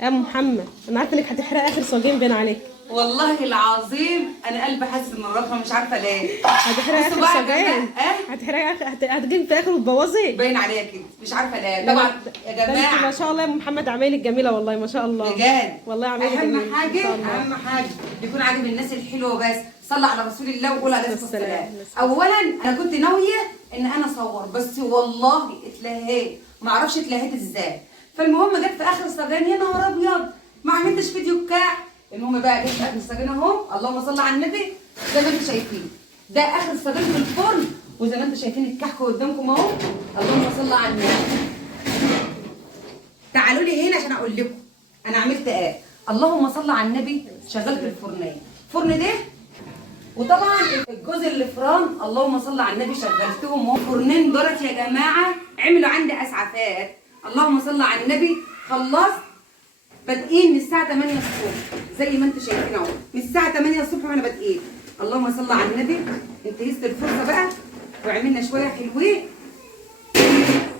يا ام محمد انا عارفه انك هتحرق اخر صاجين بين عليك. والله العظيم انا قلبي حاسس ان الرقم مش عارفه ليه. هتحرقي اخر بصوا بقى يا صاجين. جماعة، هتحرقي هتجيب في اخر وتبوظي. باين عليا كده مش عارفه ليه طبعا يا ده انت ما جماعه. شاء الله يا ام محمد عمايلك جميله والله ما شاء الله. بجد والله عمايلك جميله اهم ما حاجه شاء الله. اهم حاجه يكون عاجب الناس الحلوه بس. صلى على رسول الله وقول عليه الصلاه والسلام. اولا انا كنت ناويه ان انا اصور بس والله اتلهيت، ما اعرفش اتلهيت ازاي. فالمهم جت في اخر الصاجين يا نهار ابيض ما عملتش فيديو كاع. المهم بقى جت في اخر الصاجين اهو، اللهم صل على النبي زي ما انتم شايفين. ده اخر الصاجين في الفرن وزي ما انتم شايفين الكحك قدامكم اهو، اللهم صل على النبي. تعالوا لي هنا عشان اقول لكم انا عملت ايه. اللهم صل على النبي. شغلت الفرنيه، الفرن ده وطبعا الجوز اللي فران اللهم صل على النبي شغلتهم. فرنين دولت يا جماعه عملوا عندي اسعافات. اللهم صل على النبي. خلصت بادئين من الساعه 8 الصبح زي ما انتم شايفين اهو، من الساعه 8 الصبح واحنا بادئين. اللهم صل على النبي. انتهزت الفرصه بقى وعملنا شويه حلوين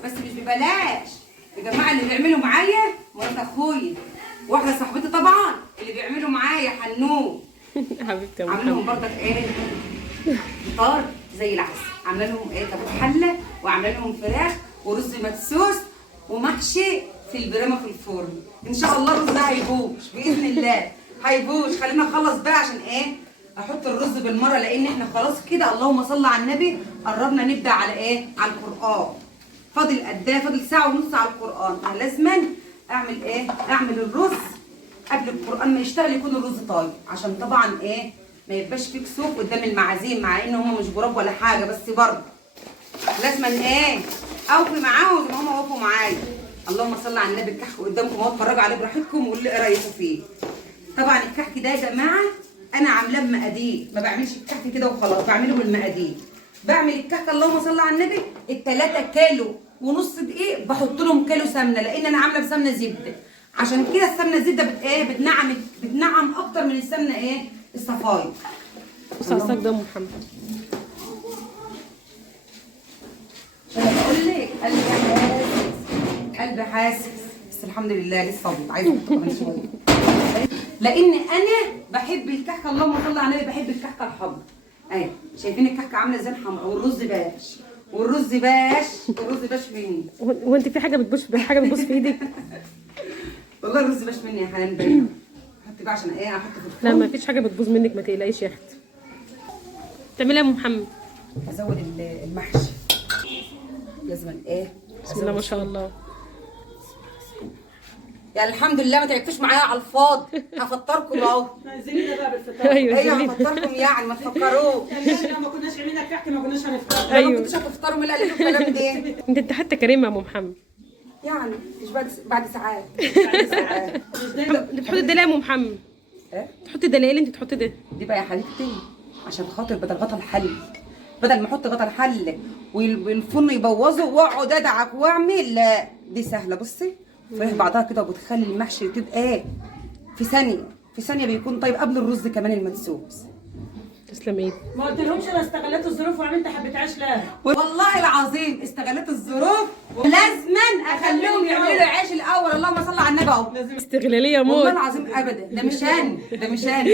بس مش ببلاش يا جماعه. اللي بيعملوا معايا مرات اخويا واحده صاحبتي طبعا اللي بيعملوا معايا حنون حبيبتي يا ام عامله لهم محمد. برضك ايه فطار زي العسل. عامله لهم ايه كباب حله وعامله لهم فراخ ورز مدسوس ومحشي في البرامه في الفرن. ان شاء الله الرز ده هيبوش باذن الله هيبوش. خلينا نخلص بقى عشان ايه احط الرز بالمره لان احنا خلاص كده اللهم صل على النبي قربنا نبدا على ايه على القران. فاضل قد ايه؟ فاضل ساعه ونص على القران. انا لازما اعمل ايه اعمل الرز قبل القران ما يشتغل يكون الرز طايب عشان طبعا ايه ما يبقاش فيه كسوف قدام المعازيم مع ان هم مش غراب ولا حاجه بس برضه لازما ايه اوفي معاهم زي ما هم وقفوا معايا. اللهم صل على النبي. الكحك قدامكم اهو اتفرجوا عليه براحتكم وقولوا لي ايه رايكم فيه. طبعا الكحك ده يا جماعه انا عاملاه بمقادير، ما بعملش الكحك كده وخلاص بعمله بالمقادير. بعمل الكحك اللهم صل على النبي ال3 كيلو ونص دقيق بحط لهم كيلو سمنه لان انا عامله بسمنه زبده. عشان كده السمنه الزبده بتنعم اكتر من السمنه ايه الصفاير. بص على الصاج ده يا ام محمد. انا بقول لك قلبي حاسس قلبي حاسس بس الحمد لله لسه ابيض عايزه احط كمان شويه لان انا بحب الكحكه اللهم صل على النبي بحب الكحكه الحمراء. اهي شايفين الكحكه عامله ازاي الحمراء والرز باش والرز باش مني. وانت في حاجه بتبوظ في ايدك؟ والله الرز باش مني يا حنان باين. احط بقى عشان ايه احط في الفرن. لا ما فيش حاجه بتبوظ منك ما تقلقيش يا اختي. تعملي يا ام محمد؟ ازود المحشي لازم ايه بسم الله ما شاء الله. يعني الحمد لله ما تعبتوش معايا على الفاضي. هفطركم اهو. عايزين بقى بالفطار. ايوه ايوه زميلي. هفطركم يعني ما تفكروش. يعني لو ما كناش عملنا كحك ما كناش هنفطر. ما ايوه كنتوش هتفطروا من اللي قال الكلام ده. انت حتى كريمه يا ام محمد. يعني مش بعد ساعات. مش دايما. بتحطي الدلع يا ام محمد؟ ايه تحطي الدلع اللي انت تحطي ده؟ دي بقى يا حبيبتي عشان خاطر بدل غطا الحل بدل ما احط غطا الحل والفرن يبوظه واقعد ادعك واعمل لا دي سهله. بصي فيه بعضها كده وبتخلي المحشي تبقى ايه في ثانيه بيكون طيب قبل الرز كمان المدسوس. تسلم ايدك. ما قلتلهمش انا استغليت الظروف وعملت حبه عيش لا. والله العظيم استغلت الظروف ولازما اخليهم يعملوا عيش الاول. اللهم صل على النبي اهو. استغلاليه والله موت. العظيم ابدا ده مش انا ده مش انا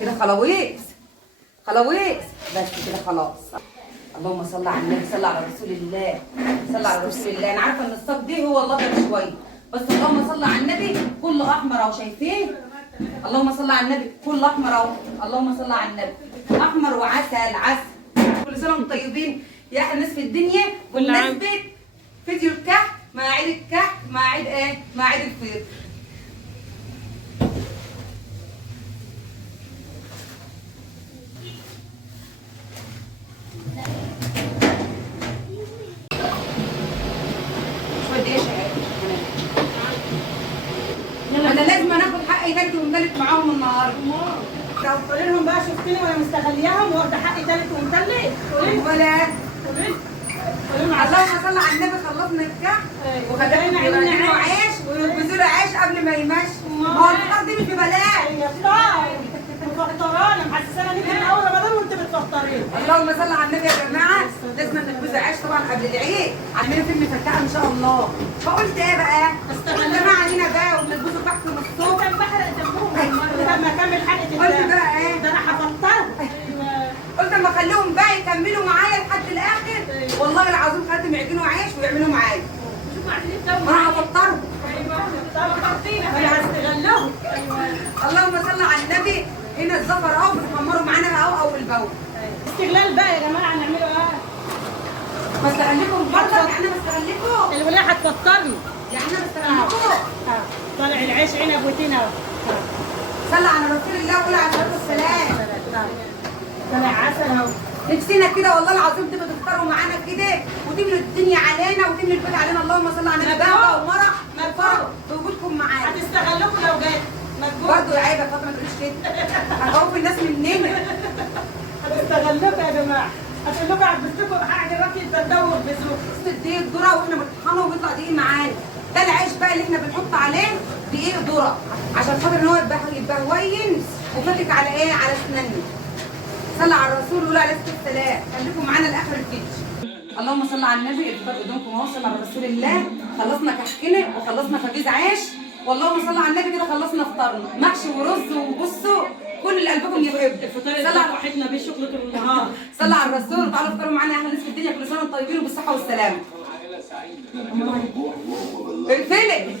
كده خلاويص بس كده خلاص. اللهم صل على النبي. صل على رسول الله. صل على رسول الله. انا عارفه ان الصاج دي هو الابيض شويه بس اللهم صل على النبي كله احمر اهو شايفين. اللهم صل على النبي كله احمر اهو. اللهم صل على النبي احمر وعسل. كل سنه وانتم طيبين يا احلى ناس في الدنيا. بمناسبه فيديو الكحك مع عيد الكحك مع عيد ايه مع عيد الفطر. انا لازم اخد حقي تالت ومتلت معاهم النهارده. لو تقولي لهم بقى شفتني وانا مستغلياهم واخده حقي تالت ومتلت. ولا قولي لهم اللهم صل على النبي. خلصنا الكحك وخلينا يعملوا عيش ويخبزوا له عيش قبل ما يمشي. ما هو الفطار دي مش ببلاش. هي فطار مفطرانه محسسانه انك من اول رمضان وانت تفطرين. اللهم صل على النبي يا جماعه، لازم نخبز عيش طبعا قبل العيد، عاملين فيلم فتحه ان شاء الله. فقلت ايه بقى؟ قلت يا جماعه علينا بقى وبنخبزوا تحت من الصبح. كان بحرق دمهم لما اكمل حلقه قلت بقى ايه؟ ده انا هفطرهم. قلت اما اخليهم بقى يكملوا معايا لحد الاخر، والله العظيم خدتهم يعجنوا عيش ويعملوا معايا. شوفوا عايزين يبداوا وانا هفطرهم. ايوه هيستغلوهم. اللهم صل على النبي. هنا الزفر اهو بتحمروا معانا اهو اول باول. استغلال بقى يا جماعه نعمله ايه؟ بستغلكم برضه، يعني انا بستغلكم، الولايه هتفطرني. يعني انا بستغلكم. طالع العيش عنب وتين اهو. صلى على رسول الله وقول عليه الصلاه والسلام. طالع عسل اهو. نفسنا كده والله العظيم تبقوا تفطروا معانا كده وتملوا الدنيا علينا وتملوا البيت علينا. اللهم صل على النبي. بقى ومرح فرح بوجودكم معانا. هتستغلكم لو جات. برضه يا عيب يا فاطمه ما تقوليش كده، هخوف الناس مننا. هتستغلكم يا جماعه. هتقول لكم هلبسكم حاجه راكي تدور بزوق. دقيق الذره واحنا بنطحنه وبيطلع دقيق معانا. ده العيش بقى اللي احنا بنحط عليه دقيق ذره عشان خاطر ان هو يبقى هوين وفكك على ايه؟ على اسناننا. صلى على الرسول وقول عليه الصلاه والسلام. خليكم معانا لاخر الفيديو. اللهم صل على النبي. الفطار قدامكم اهو. صلى على رسول الله. خلصنا كحكنه وخلصنا خبيز عيش، واللهم صل على النبي كده خلصنا فطرنا محشي ورز. وبصوا كل اللي قلبكم يحب. الفطار اللي راحتنا بيه شغلة النهار. صلى على الرسول وتعالوا افطروا معانا احلى ناس في الدنيا. كل سنه وانتم طيبين وبالصحه والسلامه. الفلق